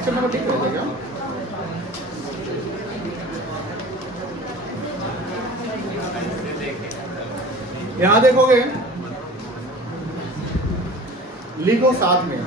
Picture number ठीक रहेगा क्या? यहाँ देखोगे लिखो साथ में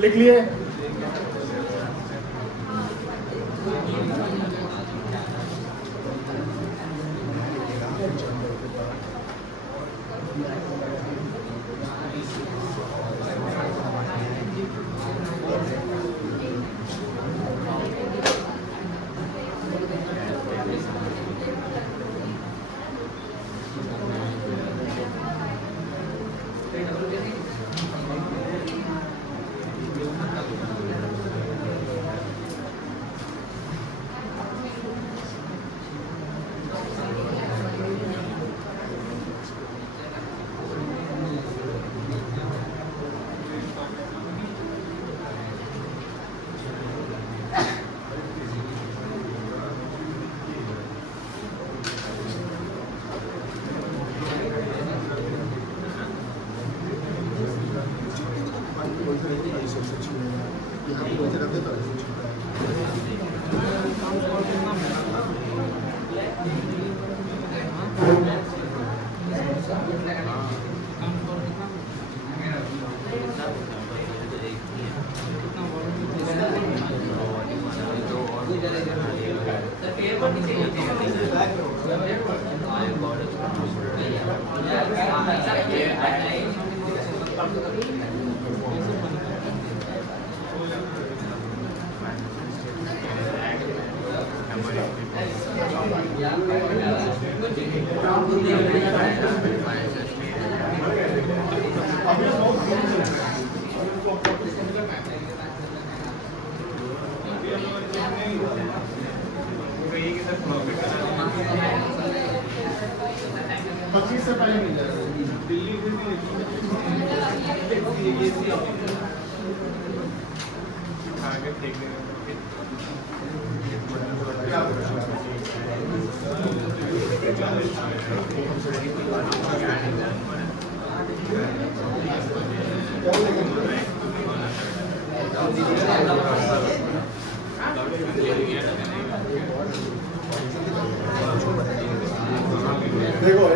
लिख लिए।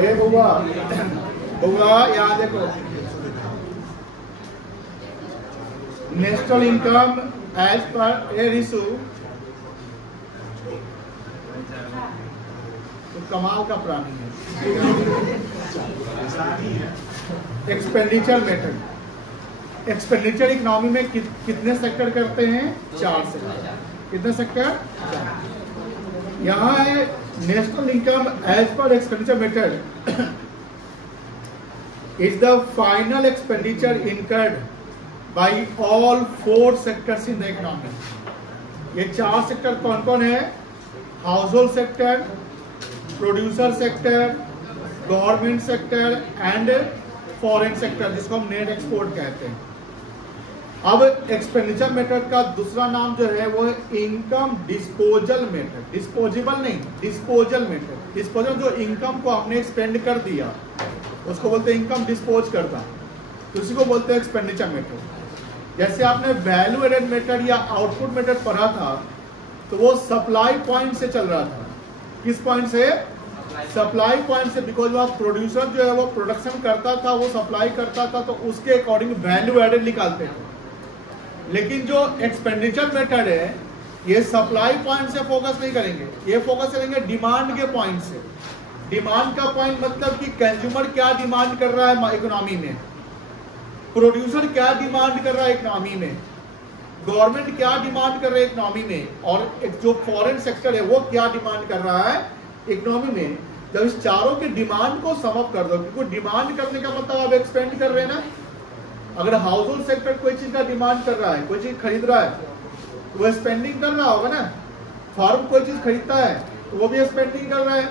ए बुआ बुआ यहाँ देखो, नेशनल इनकम एज पर ए रिसू, तो कमाल का प्राणी है। एक्सपेंडिचर मेथड, एक्सपेंडिचर इकोनॉमी में कितने सेक्टर करते हैं? 4 सेक्टर। कितने सेक्टर? यहाँ है national income as per expenditure method is the final expenditure incurred by all 4 sectors in the economy. ये 4 सेक्टर कौन कौन है? Household sector, producer sector, government sector and foreign sector, जिसको हम नेट एक्सपोर्ट कहते हैं। अब एक्सपेंडिचर मेथड का दूसरा नाम जो है वो है इनकम डिस्पोजल मेथड। डिस्पोजेबल नहीं, डिस्पोजल मेथड। डिस्पोजल जो इनकम को हमने एक्सपेंड कर दिया उसको बोलते हैं इनकम डिस्पोज करना, तो उसी को बोलते हैं एक्सपेंडिचर मेथड। जैसे आपने वैल्यू एडेड मेथड या आउटपुट मेथड पढ़ा था तो वो सप्लाई पॉइंट से चल रहा था। किस पॉइंट से? सप्लाई पॉइंट से, बिकॉज वहां प्रोड्यूसर जो है वो प्रोडक्शन करता था, वो सप्लाई करता था, तो उसके अकॉर्डिंग वैल्यू एडेड निकालते थे। लेकिन जो एक्सपेंडिचर मेथड है ये सप्लाई पॉइंट से फोकस नहीं करेंगे, ये फोकस करेंगे डिमांड के पॉइंट से। डिमांड का पॉइंट मतलब कि कंज्यूमर क्या डिमांड कर रहा है इकोनॉमी में, प्रोड्यूसर क्या डिमांड कर रहा है इकोनॉमी में, गवर्नमेंट क्या डिमांड कर रहा है इकोनॉमी में, और जो फॉरेन सेक्टर है वो क्या डिमांड कर रहा है इकोनॉमी में। जब इस चारों के डिमांड को सम अप कर दो, क्योंकि डिमांड करने का मतलब आप एक्सपेंड कर रहे हैं ना। अगर हाउस होल्ड सेक्टर कोई चीज का डिमांड कर रहा है, कोई चीज खरीद रहा है, वो स्पेंडिंग कर रहा होगा ना। फार्म कोई चीज खरीदता है तो वो भी स्पेंडिंग कर रहा है।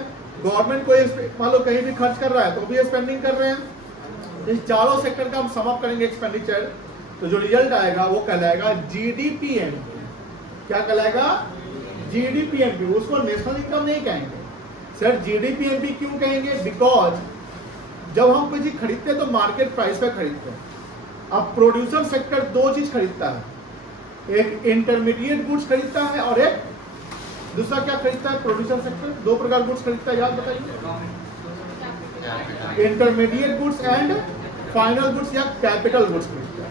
गवर्नमेंट कोई मान लो कहीं भी खर्च कर रहा है तो वो भी स्पेंडिंग कर रहे हैं। इस चारों सेक्टर का हम सम अप करेंगे एक्सपेंडिचर, तो जो रिजल्ट आएगा वो कहलाएगा जीडीपीएमपी। क्या कहलाएगा? जीडीपीएमपी। उसको नेशनल इनकम नहीं कहेंगे सर, जीडीपीएमपी क्यों कहेंगे? बिकॉज जब हम कोई चीज खरीदते हैं तो मार्केट प्राइस पे खरीदते हैं। अब प्रोड्यूसर सेक्टर 2 चीज खरीदता है, एक इंटरमीडिएट गुड्स खरीदता है और एक दूसरा क्या खरीदता है? प्रोड्यूसर सेक्टर 2 प्रकार गुड्स खरीदता है, याद बताइए। Intermediate goods and final goods या कैपिटल गुड्स खरीदता है।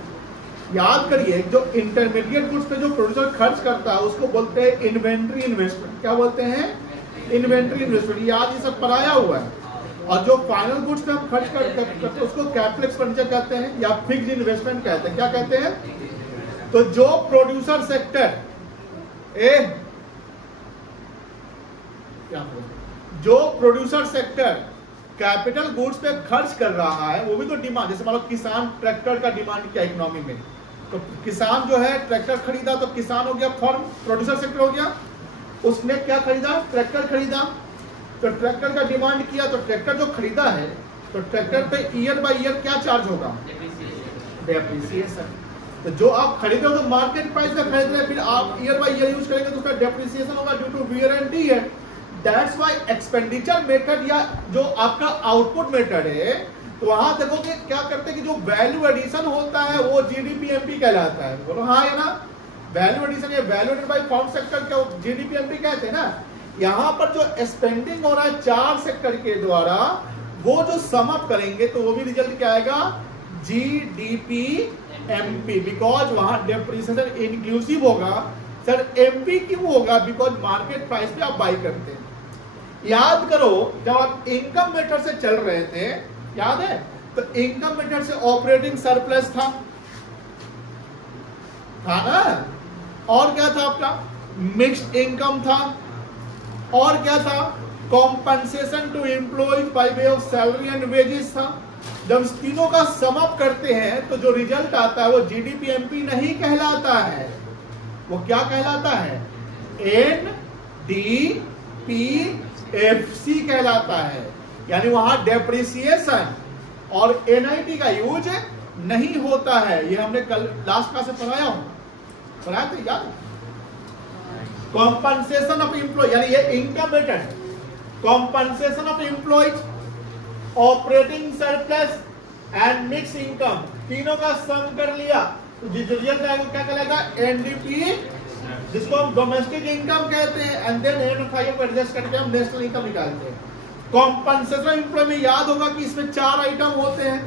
याद करिए, जो इंटरमीडिएट गुड्स पे जो प्रोड्यूसर खर्च करता है उसको बोलते हैं इन्वेंट्री इन्वेस्टमेंट। क्या बोलते हैं? Inventory investment. याद ये सब पढ़ाया हुआ है। और जो फाइनल गुड्स पे हम खर्च करते हैं उसको कैपिटल एक्सपेंडिचर कहते हैं या फिक्स्ड इन्वेस्टमेंट कहते हैं। क्या कहते हैं? तो जो प्रोड्यूसर सेक्टर जो प्रोड्यूसर सेक्टर कैपिटल गुड्स पे खर्च कर रहा है वो भी तो डिमांड, जैसे मान लो किसान ट्रैक्टर का डिमांड किया इकोनॉमी में, तो किसान जो है ट्रैक्टर खरीदा तो किसान हो गया फॉर्म, प्रोड्यूसर सेक्टर हो गया। उसने क्या खरीदा? ट्रैक्टर खरीदा, तो ट्रैक्टर का डिमांड किया, तो ट्रैक्टर जो खरीदा है तो ट्रैक्टर पे ईयर बाय ईयर क्या चार्ज होगा? डेप्रिसिएशन। तो जो आप खरीदे हो तो मार्केट प्राइस में खरीद रहे हैं, फिर आप ईयर बाय ईयर यूज करेंगे तो उसका डेप्रिसिएशन होगा due to wear and tear. That's why expenditure method या जो आपका आउटपुट मेथड है, तो वहां देखोगे क्या करते हैं कि जो वैल्यू एडिशन होता है वो जीडीपीएमपी कहलाता है। बोलो हाँ है ना? वैल्यू एडिशन या value added by firm sector क्या जीडीपीएमपी कहते हैं ना। यहाँ पर जो स्पेंडिंग हो रहा है 4 सेक्टर के द्वारा, वो जो सम अप करेंगे तो वो भी रिजल्ट क्या आएगा? जीडीपीएमपी। बिकॉज वहां डेप्रिसिएशन इंक्लूसिव होगा। सर एमपी क्यों होगा? बिकॉज मार्केट प्राइस पे आप बाई करते हैं। याद करो जब आप इनकम मेथड से चल रहे थे, याद है, तो इनकम मेथड से ऑपरेटिंग सरप्लस था ना, और क्या था आपका? मिक्स्ड इनकम था, और क्या था? Compensation to employees by way of salary and wages था। जब इस तीनों का सम अप करते हैं तो जो रिजल्ट आता है वो जीडीपीएमपी नहीं कहलाता है, वो क्या कहलाता है? एनडीपीएफसी कहलाता है। यानी वहां डेप्रिसिएशन और एनआईटी का यूज नहीं होता है। ये हमने कल लास्ट क्लास में पढ़ाया थे याद? कॉम्पनसेशन ऑफ एम्प्लॉय, यानी ये income method, compensation of employees, operating surplus and mix income, तीनों का सम कर लिया तो रिजल्ट आएगा क्या कहलाएगा? एनडीपी, जिसको हम डोमेस्टिक इनकम कहते हैं। एंड देन एनएफआई को एडजस्ट करके हम नेशनल इनकम निकालते हैं। कॉम्पनसेशन एम्प्लॉय में याद होगा कि इसमें 4 आइटम होते हैं।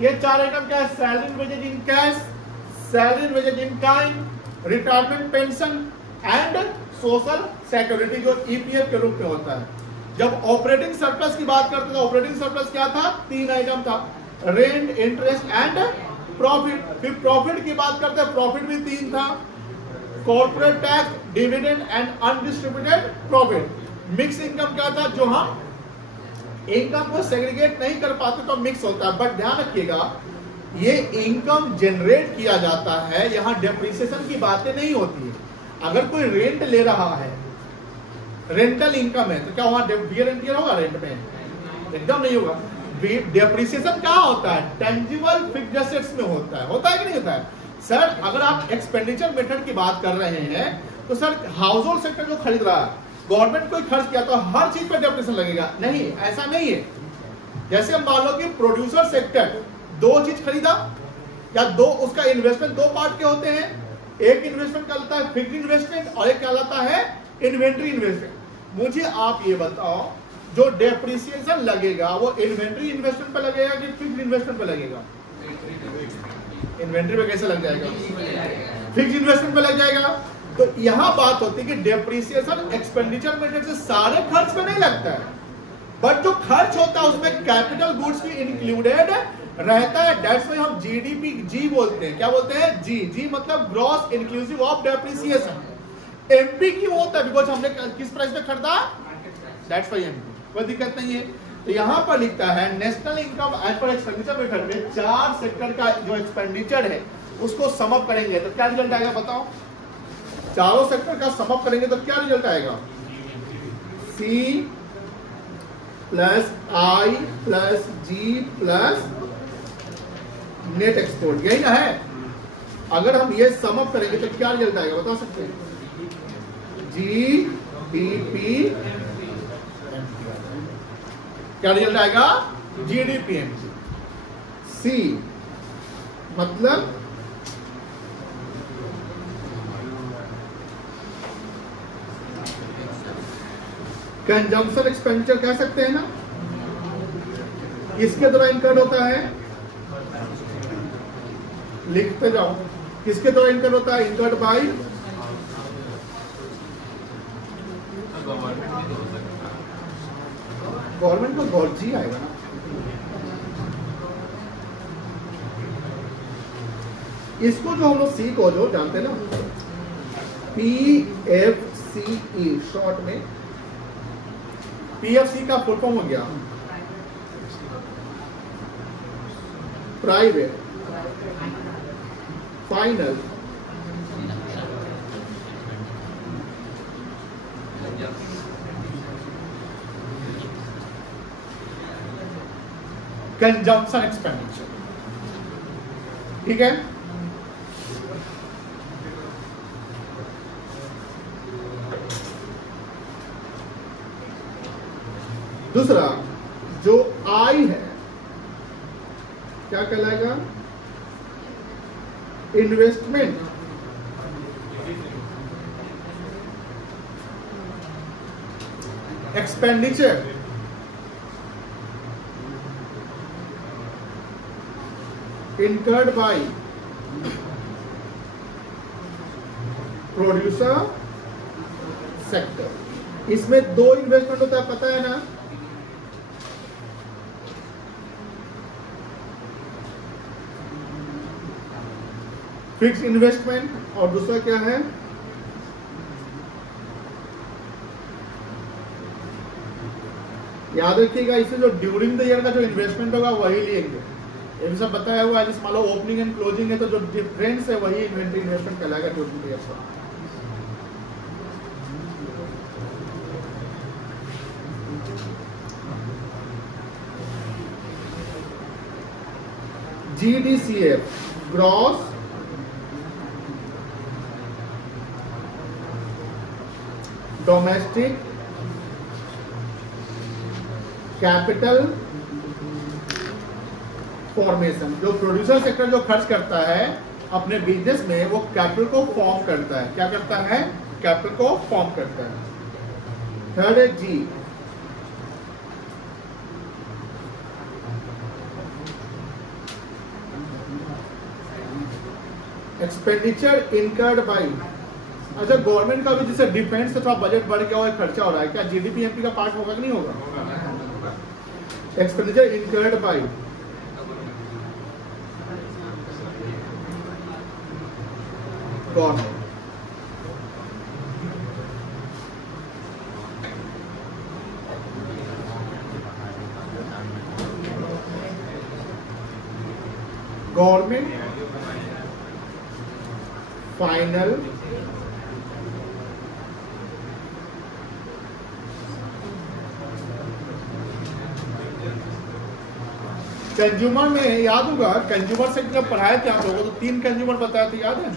ये 4 आइटम क्या है? Salary and wages in cash, salary and wages in kind, retirement pension and social security, जो ईपीएफ के रूप में होता है। जब ऑपरेटिंग सरप्लस की बात करते थे, ऑपरेटिंग सरप्लस क्या था? 3 आइटम था, रेंट, इंटरेस्ट एंड प्रॉफिट। फिर प्रॉफिट की बात करते हैं, प्रॉफिट भी 3 था, corporate tax, dividend and undistributed profit. Mix income क्या था? जो हम इनकम को सेग्रीगेट नहीं कर पाते तो मिक्स होता है। बट ध्यान रखिएगा, ये इनकम जनरेट किया जाता है, यहाँ डेप्रिसिएशन की बातें नहीं होती है। अगर कोई रेंट ले रहा है, रेंटल इनकम है, तो क्या वहां बियर एंड टियर होगा? रेंट में एकदम नहीं होगा। डेप्रिसिएशन कहाँ होता है? टेंजिबल फिक्स्ड एसेट्स में होता है कि नहीं होता है? सर अगर आप एक्सपेंडिचर मेथड की बात कर रहे हैं तो सर हाउस होल्ड सेक्टर जो खरीद रहा है, गवर्नमेंट कोई खर्च किया तो हर चीज पर डेप्रिसिएशन लगेगा? नहीं, ऐसा नहीं है। जैसे हम मान लो कि प्रोड्यूसर सेक्टर 2 चीज खरीदा या 2, उसका इन्वेस्टमेंट 2 पार्ट के होते हैं। एक इन्वेस्टमेंट कहलाता है फिक्स्ड इन्वेस्टमेंट और एक कहलाता है इन्वेंट्री इन्वेस्टमेंट। मुझे आप ये बताओ, जो डेप्रिसिएशन लगेगा वो इन्वेंट्री इन्वेस्टमेंट पे लगेगा कि फिक्स्ड इन्वेस्टमेंट पे लगेगा? इन्वेंट्री पे कैसे लग जाएगा? फिक्स्ड इन्वेस्टमेंट पे लग जाएगा। तो यहां बात होती है कि डेप्रिसिएशन एक्सपेंडिचर मेथड से सारे खर्च पे नहीं लगता है, बट जो खर्च होता है उसमें कैपिटल गुड्स भी इंक्लूडेड रहता है। दैट्स व्हाई हम जीडीपी जी बोलते हैं। क्या बोलते हैं? जी मतलब gross inclusive of depreciation. MP क्यों होता है? बिकॉज हमने किस प्राइस पे खरीदा? That's why MP. कोई दिक्कत नहीं है। तो यहां पर लिखता है national income as per expenditure method में 4 सेक्टर का जो एक्सपेंडिचर है उसको सम अप करेंगे तो क्या रिजल्ट आएगा? बताओ, चारों सेक्टर का सम अप करेंगे तो क्या रिजल्ट आएगा? सी प्लस आई प्लस जी प्लस नेट एक्सपोर्ट, यही ना है? अगर हम ये सम अप करेंगे तो क्या रिजल्ट आएगा? बता सकते हैं? जीडीपी, क्या रिजल्ट आएगा? जीडीपी। सी मतलब कंजम्पशन एक्सपेंडिचर कह सकते हैं ना? किसके द्वारा इनकर्ड होता है? लिखते जाओ, किसके द्वारा इनकर्ड होता है? इनकर्ड बाय गवर्नमेंट को। गॉर्जी आएगा ना? इसको जो हम लोग सी को जो जानते हैं ना, PFCE शॉर्ट में, PFC का फुल फॉर्म हो गया प्राइवेट फाइनल कंजम्पशन एक्सपेंडिचर। ठीक है? दूसरा जो आई है क्या कहलाएगा? Investment expenditure incurred by producer sector. इसमें 2 इन्वेस्टमेंट होता है, पता है ना? फिक्स इन्वेस्टमेंट और दूसरा क्या है? याद रखिएगा, इससे जो ड्यूरिंग द ईयर का जो इन्वेस्टमेंट होगा वही लेंगे। ये सब बताया हुआ है। जिस मान लो ओपनिंग एंड क्लोजिंग है तो जो डिफरेंस है वही इन्वेंट्री इन्वेस्टमेंट कहलाएगा during the year. GDCF gross domestic capital formation. जो प्रोड्यूसर सेक्टर जो खर्च करता है अपने बिजनेस में, वो कैपिटल को फॉर्म करता है। क्या करता है? कैपिटल को फॉर्म करता है। थर्ड है जी, एक्सपेंडिचर इनकर्ड बाई, अच्छा गवर्नमेंट का भी जैसे डिफेंस से थोड़ा बजट बढ़ गया हुआ खर्चा हो रहा है, क्या जीडीपी एमपी का पार्ट होगा कि नहीं होगा? Expenditure incurred by government, government final consumer में याद होगा, कंज्यूमर से जब पढ़ाए थे आप लोगों को तो 3 कंज्यूमर बताए थे, याद है?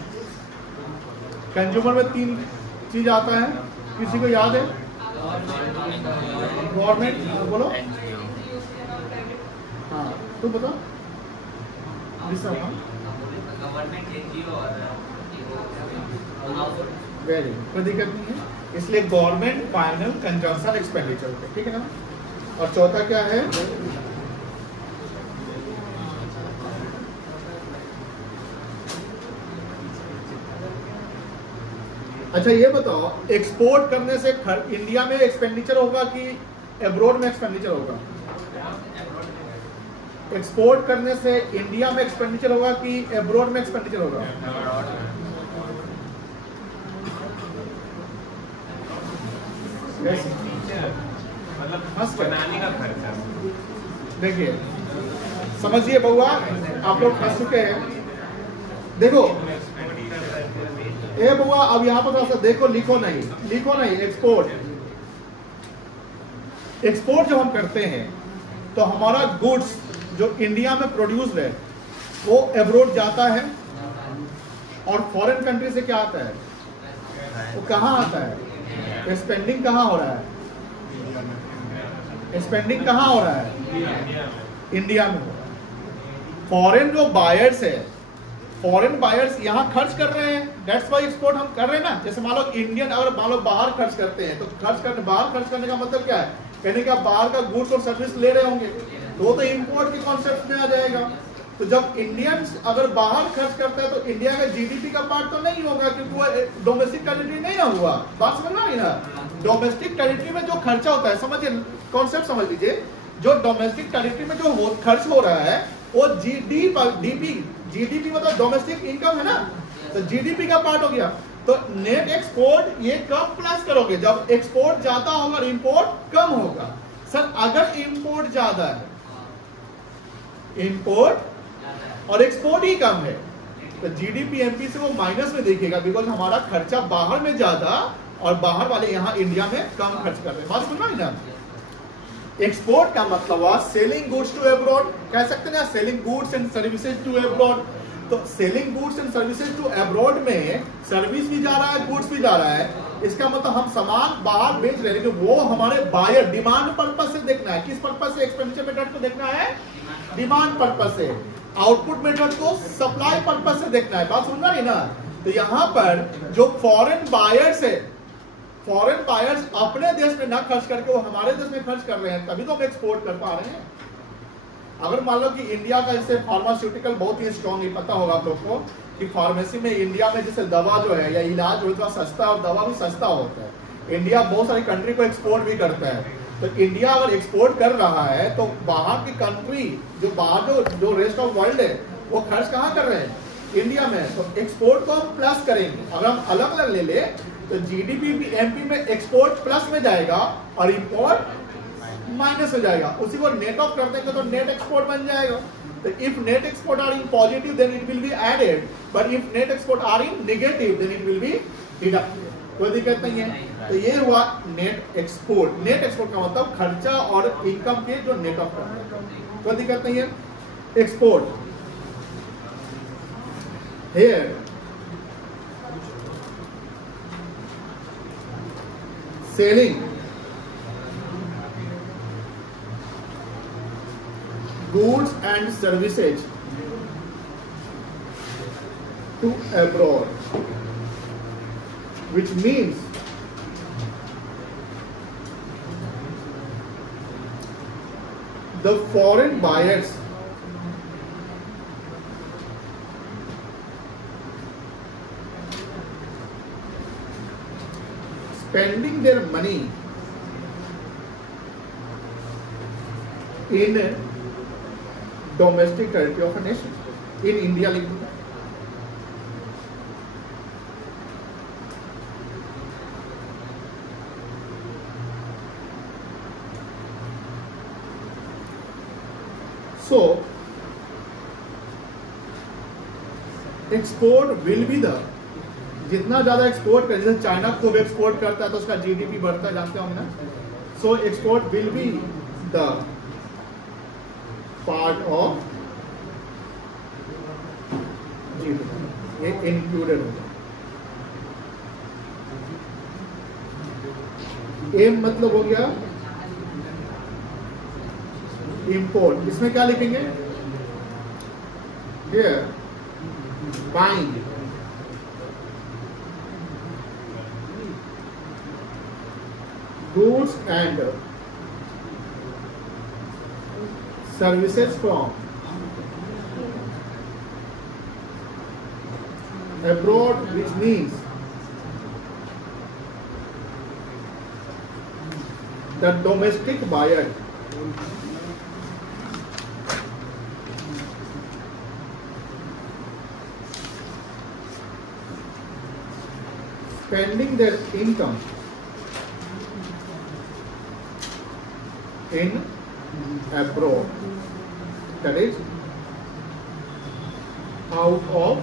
कंज्यूमर में 3 चीज आता है, किसी को याद है? गवर्नमेंट, बोलो। हाँ तो बताओ। वेरी, कोई दिक्कत नहीं है, इसलिए गवर्नमेंट फाइनल कंजम्पशन एक्सपेंडिचर, ठीक है ना? और चौथा क्या है? अच्छा ये बताओ, एक्सपोर्ट करने से इंडिया में एक्सपेंडिचर होगा कि एब्रोड में एक्सपेंडिचर होगा? एक्सपोर्ट करने से इंडिया में एक्सपेंडिचर होगा कि एब्रोड में एक्सपेंडिचर होगा? मतलब बनाने का खर्चा। देखिए समझिए बउआ, आप लोग फंस चुके हैं। देखो ए बउआ, अब यहाँ पर थोड़ा सा देखो, लिखो नहीं। एक्सपोर्ट जब हम करते हैं तो हमारा गुड्स जो इंडिया में प्रोड्यूस्ड है वो एब्रोड जाता है, और फॉरेन कंट्री से क्या आता है? वो कहाँ आता है? स्पेंडिंग कहाँ हो रहा है? स्पेंडिंग कहाँ हो रहा है? इंडिया में हो रहा है। फॉरेन जो बायर्स है, फॉरेन बायर्स यहाँ खर्च कर रहे हैं, दैट्स व्हाई एक्सपोर्ट हम कर रहे हैं ना। जैसे मान लो इंडियन अगर मान लो बाहर खर्च करते हैं, तो बाहर खर्च करने का मतलब क्या है? कहने का बाहर का गुड्स और सर्विस ले रहे होंगे, तो वो तो इंपोर्ट के कॉन्सेप्ट में आ जाएगा। तो जब इंडियंस अगर बाहर खर्च करता है तो इंडिया का जीडीपी का पार्ट तो नहीं होगा, क्योंकि वो डोमेस्टिक टेरिटरी नहीं ना हुआ। बात समझ में आई ना? डोमेस्टिक टेरिटरी में जो खर्चा होता है, समझिए कॉन्सेप्ट समझ लीजिए, जो डोमेस्टिक टेरिटरी में जो खर्च हो रहा है वो जीडीपी मतलब डोमेस्टिक इनकम है ना, तो जीडीपी का पार्ट हो गया। तो नेट एक्सपोर्ट ये कब प्लस करोगे? जब एक्सपोर्ट ज्यादा होगा और इंपोर्ट कम होगा। सर अगर इंपोर्ट ज्यादा है, इंपोर्ट और एक्सपोर्ट ही कम है, तो जीडीपी एमपी से वो माइनस में दिखेगा, बिकॉज हमारा खर्चा बाहर में ज्यादा और बाहर वाले यहाँ इंडिया में कम खर्च कर रहे हैं। बात समझ में ना? एक्सपोर्ट का मतलब हुआ सेलिंग गुड्स टू एब्रॉड, कह सकते हैं ना, selling goods and services to abroad. तो selling goods and services to abroad में सर्विस भी जा रहा है, गुड्स भी जा रहा है। इसका मतलब हम सामान बाहर बेच रहे हैं, लेकिन वो हमारे बायर डिमांड पर्पस से देखना है। किस पर्पस से? एक्सपेंडिचर मेथड को देखना है डिमांड पर्पस से, आउटपुट मेथड को सप्लाई पर्पस से देखना है। बात सुन रही ना? तो यहाँ पर जो फॉरेन बायर्स है, फॉरेन बायर्स अपने देश में ना खर्च करके वो हमारे देश में खर्च कर रहे हैं, तभी तो हम एक्सपोर्ट कर पा रहे हैं। अगर मान लो कि इंडिया का जैसे फार्मास्यूटिकल बहुत ही स्ट्रॉन्ग है, पता होगा आप लोग को कि फार्मेसी में इंडिया में जैसे दवा जो है या इलाज हो, सस्ता और दवा भी सस्ता होता है। इंडिया बहुत सारी कंट्री को एक्सपोर्ट भी करता है। तो इंडिया अगर एक्सपोर्ट कर रहा है तो बाहर की कंट्री जो बाहर जो रेस्ट ऑफ वर्ल्ड है वो खर्च कहाँ कर रहे हैं? इंडिया में। तो एक्सपोर्ट को हम प्लस करेंगे। अगर हम अलग अलग ले ले तो जीडीपी भी एमपी में एक्सपोर्ट प्लस में जाएगा और इंपोर्ट माइनस हो जाएगा। उसी को नेट ऑफ कर देंगे तो नेट एक्सपोर्ट बन जाएगा। तो if net export are in positive then it will be added, but if net export are in negative then it will be deducted. कोई दिक्कत नहीं है। तो ये हुआ नेट एक्सपोर्ट। नेट एक्सपोर्ट का मतलब खर्चा और इनकम के जो नेट ऑफ करते हैं। कोई दिक्कत नहीं है। Export here selling goods and services to abroad, which means the foreign buyers spending their money in domestic territory of a nation. In India लिख दूंगा. So export will be the, जितना ज्यादा एक्सपोर्ट कर, जैसे चाइना को भी export करता है तो उसका जीडीपी बढ़ता है, जानते होंगे ना. So export will be the part of GDP, ये इंक्लूडेड होगा. एम मतलब हो गया इंपोर्ट. इसमें क्या लिखेंगे? Here buying goods and services from abroad, which means the domestic buyer spending their income in abroad, that is out of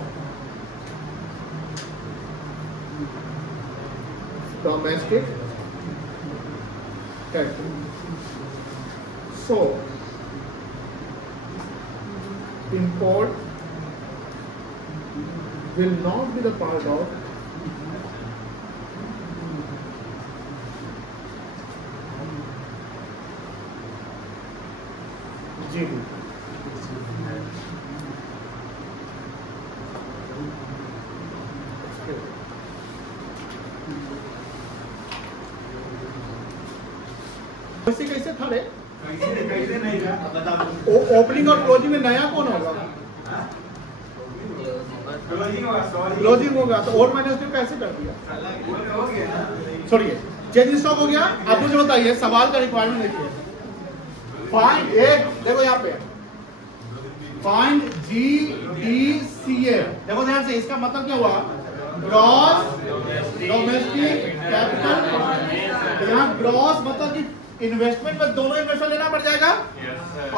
domestic territory. So import will not be the part of GDP. कैसे था रे? कैसे नहीं था? Opening और closing में नया कौन होगा? क्लोजिंग होगा. तो और माइनस टू कैसे कर दिया? छोड़िए, चेंज स्टॉक हो गया. आप मुझे बताइए, सवाल का रिक्वायरमेंट लिखिए. फाइंड एक, देखो यहाँ पे फाइंड GDCF. देखो ध्यान से, इसका मतलब क्या हुआ? Gross domestic capital. यहाँ ग्रॉस मतलब कि इन्वेस्टमेंट में दोनों इन्वेस्टमेंट लेना पड़ जाएगा.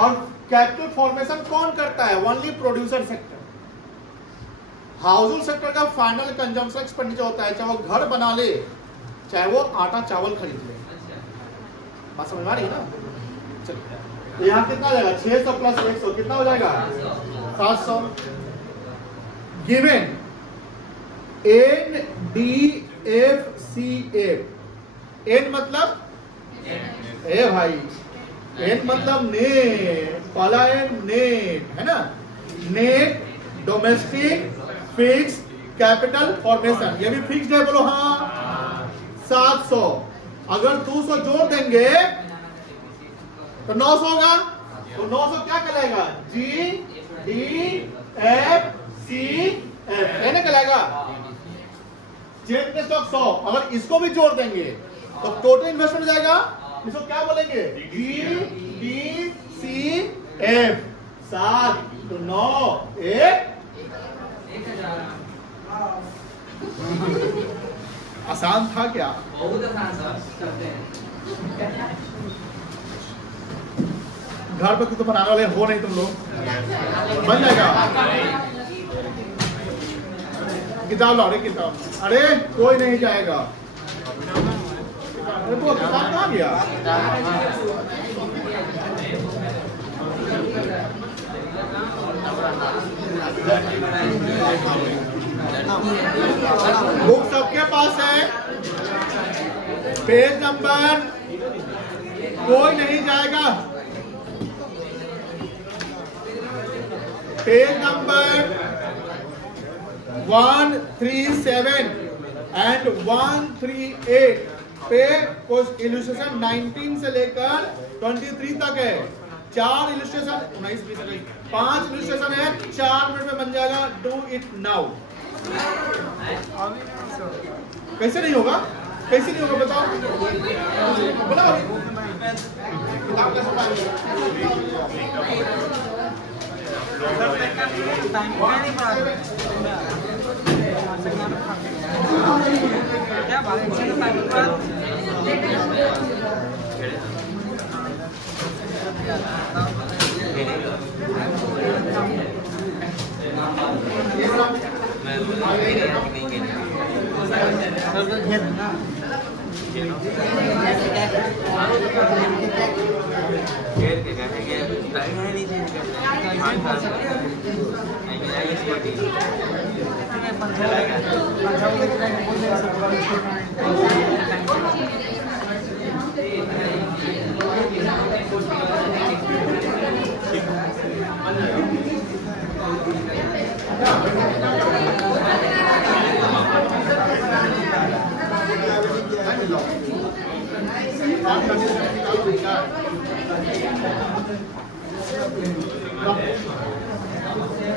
और कैपिटल फॉर्मेशन कौन करता है? Only producer sector. Household sector का फाइनल कंजम्पशन एक्सपेंडिचर होता है, चाहे वो घर बना ले, चाहे वो आटा चावल खरीद ले. बात समझ में आ रही है ना? तो यहाँ कितना हो जाएगा? 600 प्लस 100 कितना हो जाएगा? 700. Given NDFCF. एन मतलब ए भाई, एन मतलब नेट, पहला एन नेट है ना. Net domestic fix capital formation, ये भी फिक्स्ड है, बोलो हाँ. 700. अगर 200 जोड़ देंगे तो 900 होगा. तो 900 क्या कहलाएगा? GDFCF है ना, कहलाएगा. Check stock 100. अगर इसको भी जोड़ देंगे तो टोटल इन्वेस्टमेंट हो जाएगा. इसको क्या बोलेंगे? GDCF. 7 तो 9 1 आसान था क्या? बहुत आसान करते हैं. घर पे तो बनाने वाले हो नहीं तुम लोग, बन जाएगा. किताब लाओ रे, किताब. अरे कोई नहीं जाएगा. अरे तो किताब कहाँ गया? बुक सबके पास है. पेज नंबर कोई नहीं जाएगा. पेज नंबर 137 एंड 138 पे कुछ इलस्ट्रेशन 19 से लेकर 23 तक है. 4 इलस्ट्रेशन 19 20 नहीं 5 इलस्ट्रेशन है. 4 मिनट में बन जाएगा. Do it now. कैसे नहीं होगा? कैसे नहीं होगा बताओ, बताओ किताब कैसे पाएंगे? क्या बात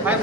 भाई